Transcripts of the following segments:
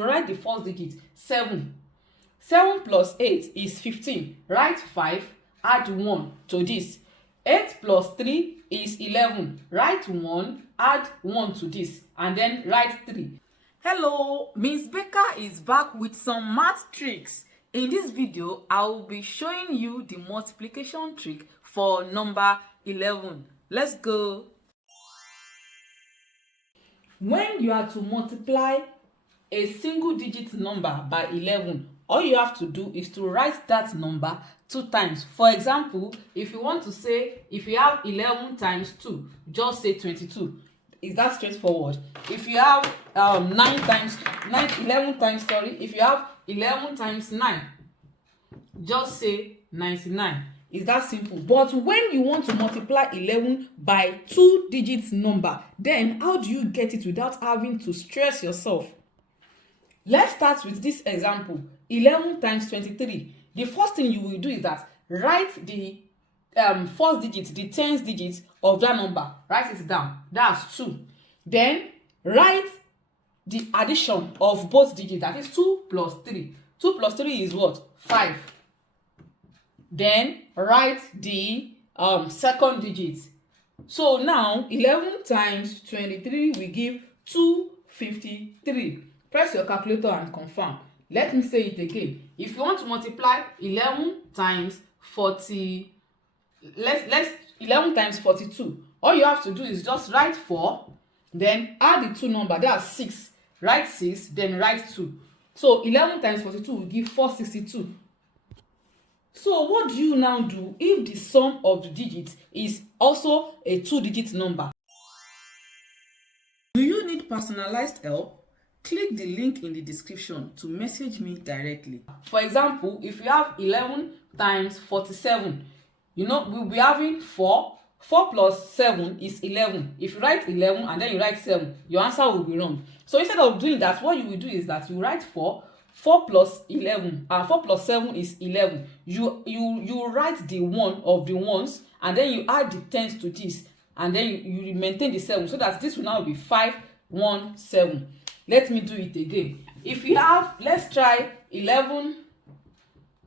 write the first digit, 7. 7 plus 8 is 15. Write 5, add 1 to this. 8 plus 3 is 11. Write 1, add 1 to this, and then write 3. Hello, Miss Becca is back with some math tricks. In this video, I will be showing you the multiplication trick for number 11. Let's go. When you are to multiply a single digit number by 11, all you have to do is to write that number 2 times. For example, if you want to say, if you have 11 times 2, just say 22. Is that straightforward? If you have 11 times, if you have 11 times 9, just say 99. Is that simple? But when you want to multiply 11 by 2 digits number, then how do you get it without having to stress yourself? Let's start with this example. 11 times 23. The first thing you will do is that write the first digit, the 10th digit of that number. Write it down. That's 2. Then write the addition of both digits. That is 2 plus 3. 2 plus 3 is what? 5. Then write the second digit. So now 11 times 23 will give 253. Press your calculator and confirm. Let me say it again. If you want to multiply 11 times 40, let's 11 times 42. All you have to do is just write 4, then add the 2 number. That's 6. Write 6, then write 2. So 11 times 42 will give 462. So what do you now do if the sum of the digits is also a 2-digit number? Do you need personalized help? Click the link in the description to message me directly. For example, if you have 11 times 47, we'll be having 4. 4 plus 7 is 11. If you write 11 and then you write 7, your answer will be wrong. So instead of doing that, what you will do is that you write 4. 4 plus 11 and 4 plus 7 is 11. You write the 1 of the ones, and then you add the 10s to this, and then you maintain the 7, so that this will now be 517. Let me do it again. If you have, let's try 11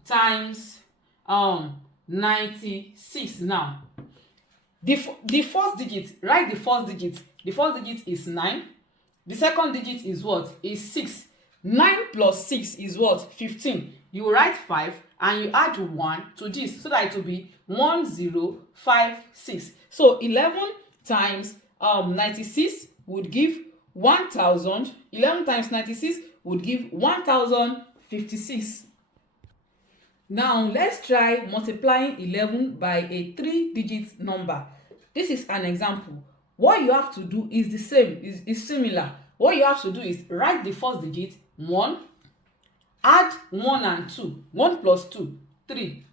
times 96 now. The first digit, write the first digit. The first digit is 9. The second digit is what? Is 6. 9 plus 6 is what? 15. You write 5 and you add 1 to this, so that it will be 1056. So 11 times 96 would give 1000. 11 times 96 would give 1056. Now let's try multiplying 11 by a 3-digit number. This is an example. What you have to do is the same, is similar. What you have to do is write the first digit, 1, add 1 and 2. 1 plus 2, 3.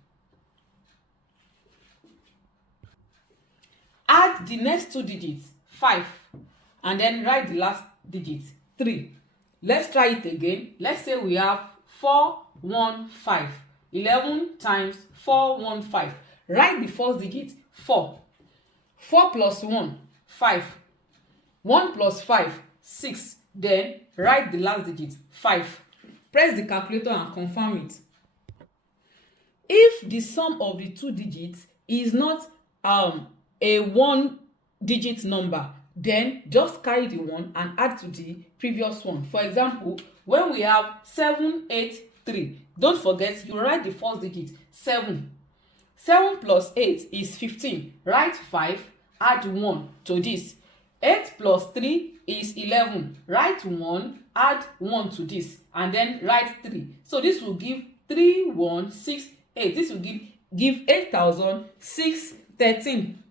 Add the next 2 digits, 5, and then write the last digit, 3. Let's try it again. Let's say we have 415. 11 times 415. Write the first digit, 4. 4 plus 1, 5. 1 plus 5, 6. Then write the last digit, 5. Press the calculator and confirm it. If the sum of the 2 digits is not a 1-digit number, then just carry the 1 and add to the previous one. For example, when we have 783, don't forget you write the first digit, 7. 7 plus 8 is 15. Write 5, add 1 to this. 8 plus 3 is 11. Write 1, add 1 to this, and then write 3. So this will give 3168. This will give 8613.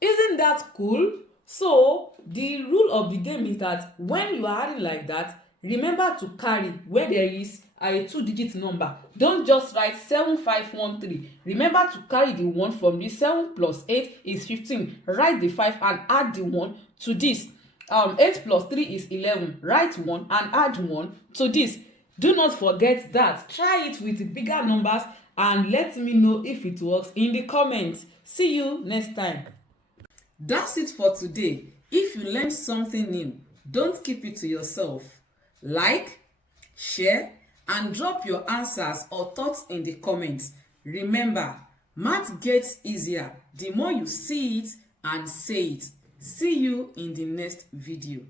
Isn't that cool? So the rule of the game is that when you are adding like that, remember to carry where there is a 2-digit number. Don't just write 7513. Remember to carry the 1 from this. 7 plus 8 is 15. Write the 5 and add the 1 to this. 8 plus 3 is 11. Write 1 and add 1 to this. Do not forget that. Try it with bigger numbers and let me know if it works in the comments. See you next time. That's it for today. If you learned something new, don't keep it to yourself. like, share, and drop your answers or thoughts in the comments. Remember, math gets easier the more you see it and say it. See you in the next video.